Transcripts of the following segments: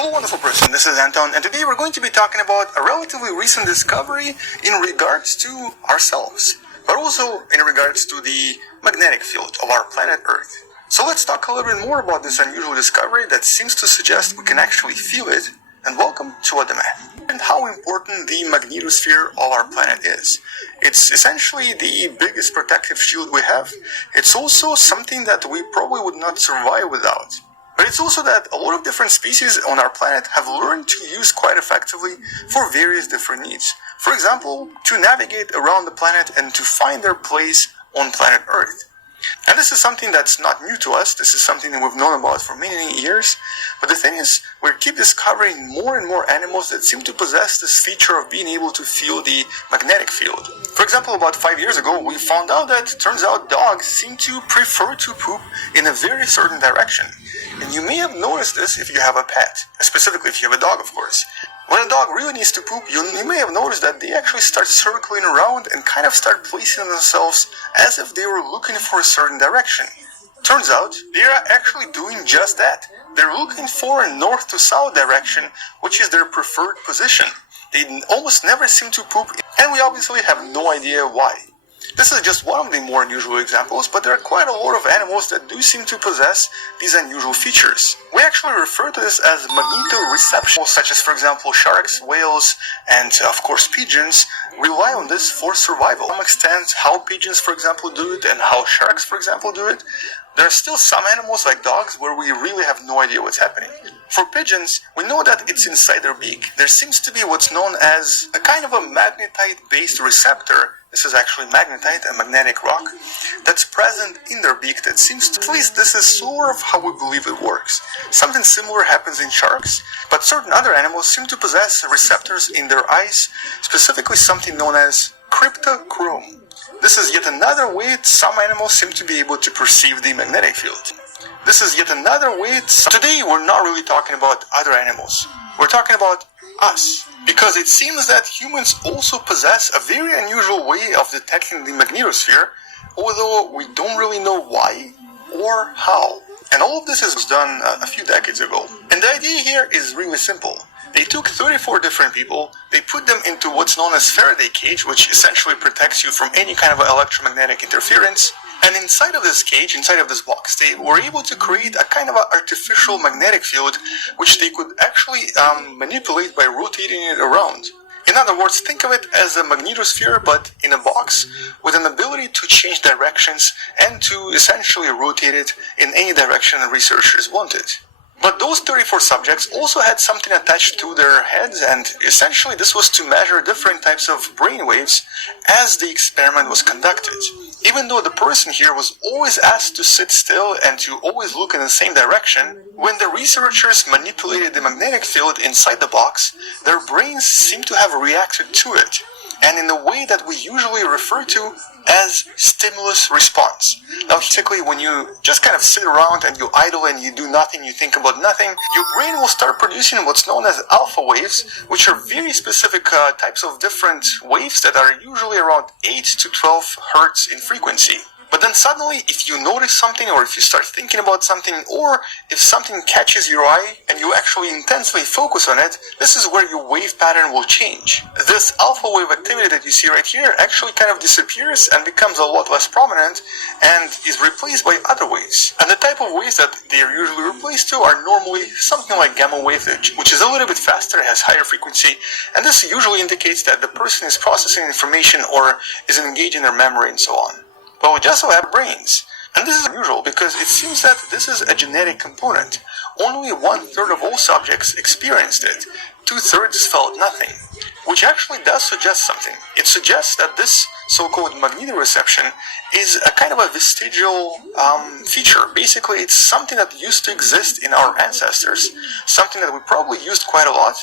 Hello wonderful person, this is Anton, and today we're going to be talking about a relatively recent discovery in regards to ourselves, but also in regards to the magnetic field of our planet Earth. So let's talk a little bit more about this unusual discovery that seems to suggest we can actually feel it, and welcome to What the Man. And how important the magnetosphere of our planet is. It's essentially the biggest protective shield we have. It's also something that we probably would not survive without. But it's also that a lot of different species on our planet have learned to use quite effectively for various different needs. For example, to navigate around the planet and to find their place on planet Earth. And this is something that's not new to us. This is something that we've known about for many years. But the thing is, we keep discovering more and more animals that seem to possess this feature of being able to feel the magnetic field. For example, about 5 years ago, we found out that it turns out dogs seem to prefer to poop in a very certain direction. And you may have noticed this if you have a pet, specifically if you have a dog, of course. When a dog really needs to poop, you may have noticed that they actually start circling around and kind of start placing themselves as if they were looking for a certain direction. Turns out, they are actually doing just that. They're looking for a north to south direction, which is their preferred position. They almost never seem to poop, and we obviously have no idea why. This is just one of the more unusual examples, but there are quite a lot of animals that do seem to possess these unusual features. We actually refer to this as magnetoreception, such as, for example, sharks, whales, and of course pigeons rely on this for survival. To some extent, how pigeons, for example, do it and how sharks, for example, do it. There are still some animals like dogs where we really have no idea what's happening. For pigeons, we know that it's inside their beak. There seems to be what's known as a kind of a magnetite-based receptor. This is actually magnetite, a magnetic rock, that's present in their beak that seems to, at least this is sort of how we believe it works. Something similar happens in sharks, but certain other animals seem to possess receptors in their eyes, specifically something known as cryptochrome. This is yet another way some animals seem to be able to perceive the magnetic field. This is yet another way. Today we're not really talking about other animals. We're talking about us. Because it seems that humans also possess a very unusual way of detecting the magnetosphere, although we don't really know why or how. And all of this is done a few decades ago. And the idea here is really simple. They took 34 different people, they put them into what's known as Faraday cage, which essentially protects you from any kind of electromagnetic interference. And inside of this cage, inside of this box, they were able to create a kind of an artificial magnetic field, which they could actually manipulate by rotating it around. In other words, think of it as a magnetosphere, but in a box with an ability to change directions and to essentially rotate it in any direction the researchers wanted. But those 34 subjects also had something attached to their heads, and essentially this was to measure different types of brain waves as the experiment was conducted. Even though the person here was always asked to sit still and to always look in the same direction, when the researchers manipulated the magnetic field inside the box, their brains seemed to have reacted to it, and in a way that we usually refer to as stimulus response. Now, basically, when you just kind of sit around and you idle and you do nothing, you think about nothing, your brain will start producing what's known as alpha waves, which are very specific types of different waves that are usually around 8 to 12 hertz in frequency. But then suddenly, if you notice something, or if you start thinking about something, or if something catches your eye and you actually intensely focus on it, this is where your wave pattern will change. This alpha wave activity that you see right here actually kind of disappears and becomes a lot less prominent and is replaced by other waves. And the type of waves that they are usually replaced to are normally something like gamma wave, which is a little bit faster, has higher frequency, and this usually indicates that the person is processing information or is engaging their memory and so on. But we just have brains. And this is unusual because it seems that this is a genetic component. Only 1/3 of all subjects experienced it. 2/3 felt nothing. Which actually does suggest something. It suggests that this so-called magnetoreception is a kind of a vestigial feature. Basically, it's something that used to exist in our ancestors. Something that we probably used quite a lot,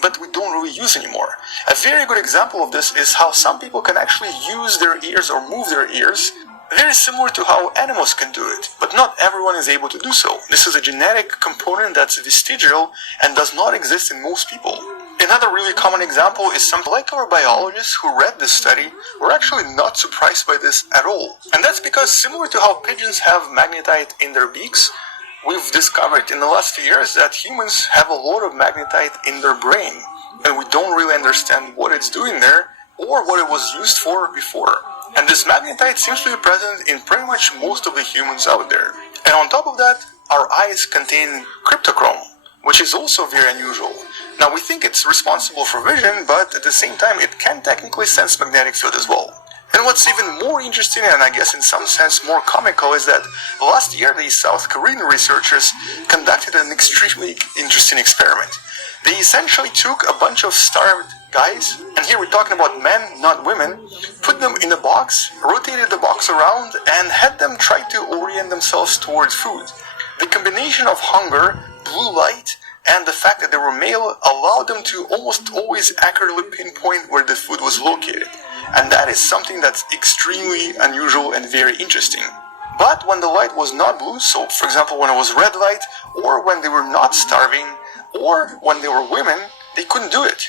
but we don't really use anymore. A very good example of this is how some people can actually use their ears or move their ears, very similar to how animals can do it, but not everyone is able to do so. This is a genetic component that's vestigial and does not exist in most people. Another really common example is some molecular biologists who read this study were actually not surprised by this at all. And that's because similar to how pigeons have magnetite in their beaks, we've discovered in the last few years that humans have a lot of magnetite in their brain, and we don't really understand what it's doing there or what it was used for before. And this magnetite seems to be present in pretty much most of the humans out there. And on top of that, our eyes contain cryptochrome, which is also very unusual. Now we think it's responsible for vision, but at the same time it can technically sense magnetic field as well. And what's even more interesting, and I guess in some sense more comical, is that last year the South Korean researchers conducted an extremely interesting experiment. They essentially took a bunch of starved guys, and here we're talking about men, not women, put them in a box, rotated the box around, and had them try to orient themselves towards food. The combination of hunger, blue light, and the fact that they were male allowed them to almost always accurately pinpoint where the food was located. And that is something that's extremely unusual and very interesting. But when the light was not blue, so for example when it was red light, or when they were not starving, or when they were women, they couldn't do it.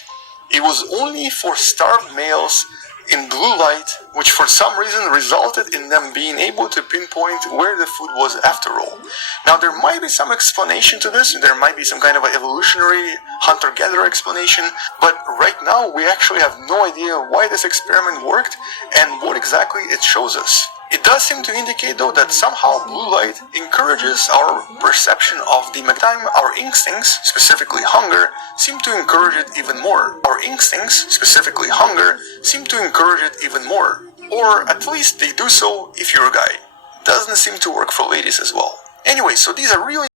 It was only for starved males in blue light, which for some reason resulted in them being able to pinpoint where the food was after all. Now there might be some explanation to this, there might be some kind of an evolutionary hunter-gatherer explanation, but right now we actually have no idea why this experiment worked and what exactly it shows us. It does seem to indicate though that somehow blue light encourages our perception of the magnetite. Our instincts, specifically hunger, seem to encourage it even more. Our instincts, specifically hunger, seem to encourage it even more. Or at least they do so if you're a guy. Doesn't seem to work for ladies as well. Anyway, so these are really